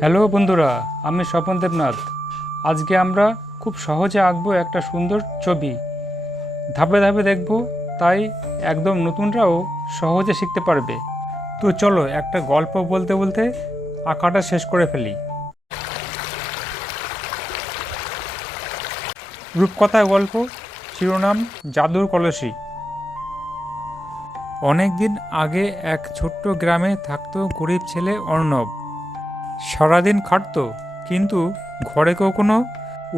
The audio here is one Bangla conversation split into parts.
হ্যালো বন্ধুরা, আমি স্বপন দেবনাথ। আজকে আমরা খুব সহজে আঁকবো একটা সুন্দর ছবি। ধাপে ধাপে দেখব, তাই একদম নতুনরাও সহজে শিখতে পারবে। তো চলো একটা গল্প বলতে বলতে আঁকাটা শেষ করে ফেলি। রূপকথা গল্প, শিরোনাম জাদুর কলসি। অনেক দিন আগে এক ছোট্ট গ্রামে থাকতো গরিব ছেলে অর্ণব। সারাদিন খাটতো, কিন্তু ঘরে কখনো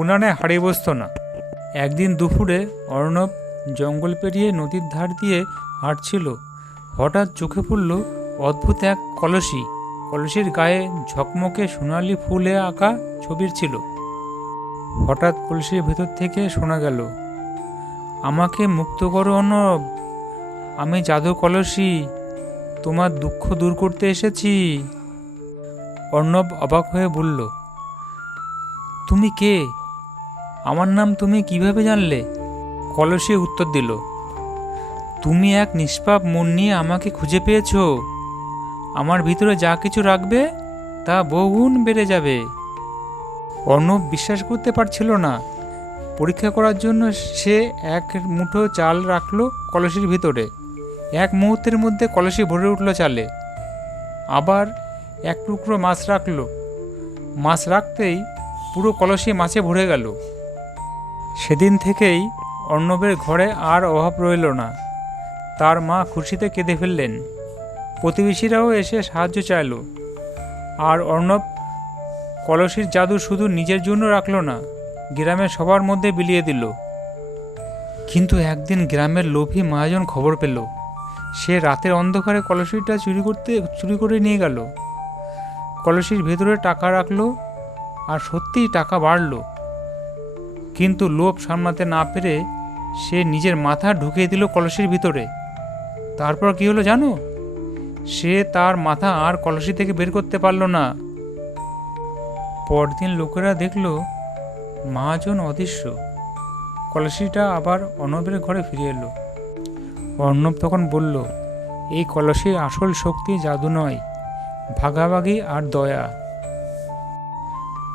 উনানে হাঁড়ি বসতো না। একদিন দুপুরে অর্ণব জঙ্গল পেরিয়ে নদীর ধার দিয়ে হাঁটছিল। হঠাৎ চোখে পড়ল অদ্ভুত এক কলসি। কলসির গায়ে ঝকমকে সোনালি ফুলে আঁকা ছবির ছিল। হঠাৎ কলসির ভেতর থেকে শোনা গেল, আমাকে মুক্ত করো অর্ণব, আমি জাদু কলসি, তোমার দুঃখ দূর করতে এসেছি। অর্ণব অবাক হয়ে বলল, তুমি কে? আমার নাম তুমি কিভাবে জানলে? কলসি উত্তর দিল, তুমি এক নিষ্পাপ মন নিয়ে আমাকে খুঁজে পেয়েছ। আমার ভিতরে যা কিছু রাখবে তা বহুগুণ বেড়ে যাবে। অর্ণব বিশ্বাস করতে পারছিল না। পরীক্ষা করার জন্য সে এক মুঠো চাল রাখলো কলসির ভিতরে। এক মুহূর্তের মধ্যে কলসি ভরে উঠল চালে। আবার এক টুকরো মাছ রাখলো। মাছ রাখতেই পুরো কলসি মাছে ভরে গেল। সেদিন থেকেই অর্ণবের ঘরে আর অভাব রইল না। তার মা খুশিতে কেঁদে ফেললেন। প্রতিবেশীরাও এসে সাহায্য চাইল। আর অর্ণব কলসির জাদু শুধু নিজের জন্য রাখল না, গ্রামের সবার মধ্যে বিলিয়ে দিল। কিন্তু একদিন গ্রামের লোভী মহাজন খবর পেল। সে রাতের অন্ধকারে কলসিটা চুরি করে নিয়ে গেল। কলসির ভেতরে টাকা রাখলো, আর সত্যিই টাকা বাড়ল। কিন্তু লোভ সামলাতে না পেরে সে নিজের মাথা ঢুকিয়ে দিল কলসির ভিতরে। তারপর কি হলো জানো? সে তার মাথা আর কলসি থেকে বের করতে পারল না। পরদিন লোকেরা দেখল মহাজন অদৃশ্য। কলসিটা আবার অর্ণবের ঘরে ফিরে এলো। অর্ণব তখন বলল, এই কলসির আসল শক্তি জাদু নয়, ভাগাভাগি আর দয়া।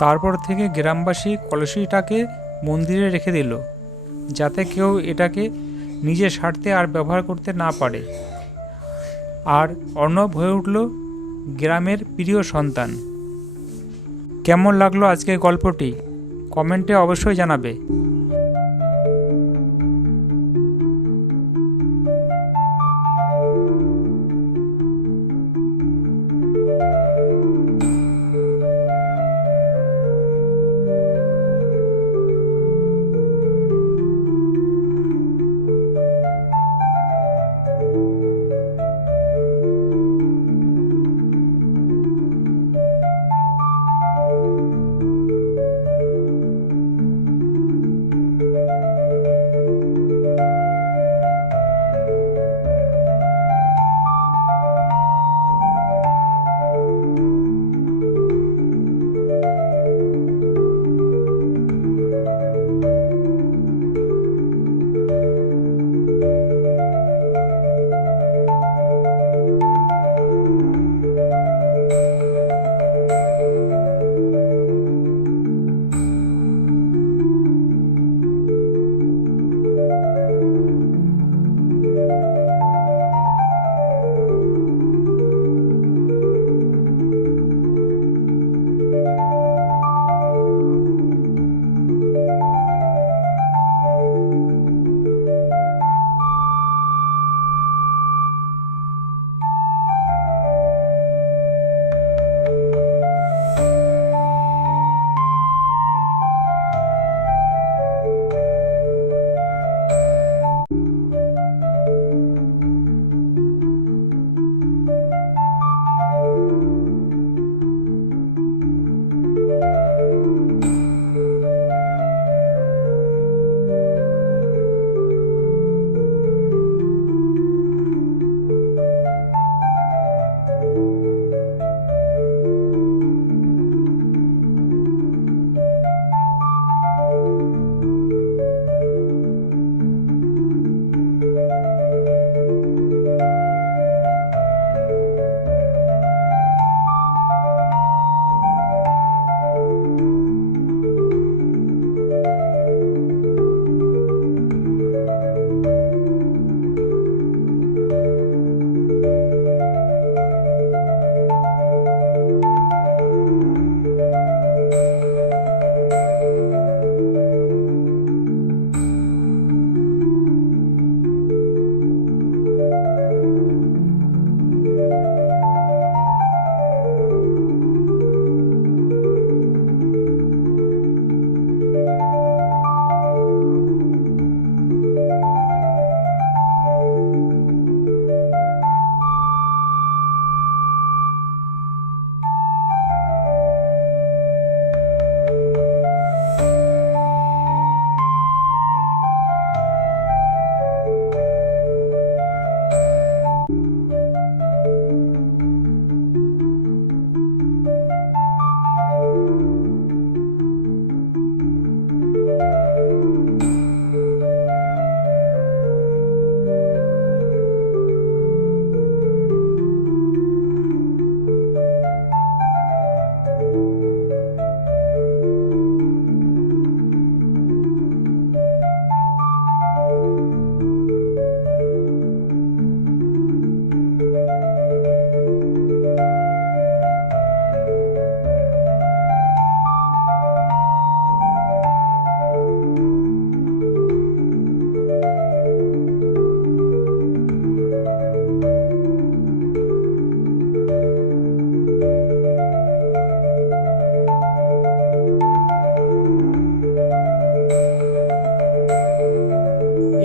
তারপর থেকে গ্রামবাসী কলসিটাকে মন্দিরে রেখে দিল, যাতে কেউ এটাকে নিজের স্বার্থে আর ব্যবহার করতে না পারে। আর অর্ণব হয়ে উঠল গ্রামের প্রিয় সন্তান। কেমন লাগলো আজকের গল্পটি? কমেন্টে অবশ্যই জানাবে।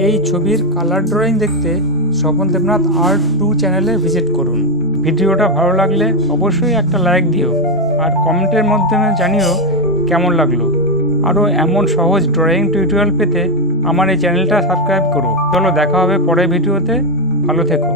এই ছবির কালার ড্রয়িং দেখতে স্বপন দেবনাথ আর্ট 2 চ্যানেলে ভিজিট করুন। ভিডিওটা ভালো লাগলে অবশ্যই একটা লাইক দিও আর কমেন্টের মাধ্যমে জানিও কেমন লাগলো। আরও এমন সহজ ড্রয়িং টিউটোরিয়াল পেতে আমার এই চ্যানেলটা সাবস্ক্রাইব করো। চলো দেখা হবে পরের ভিডিওতে, ভালো থেকো।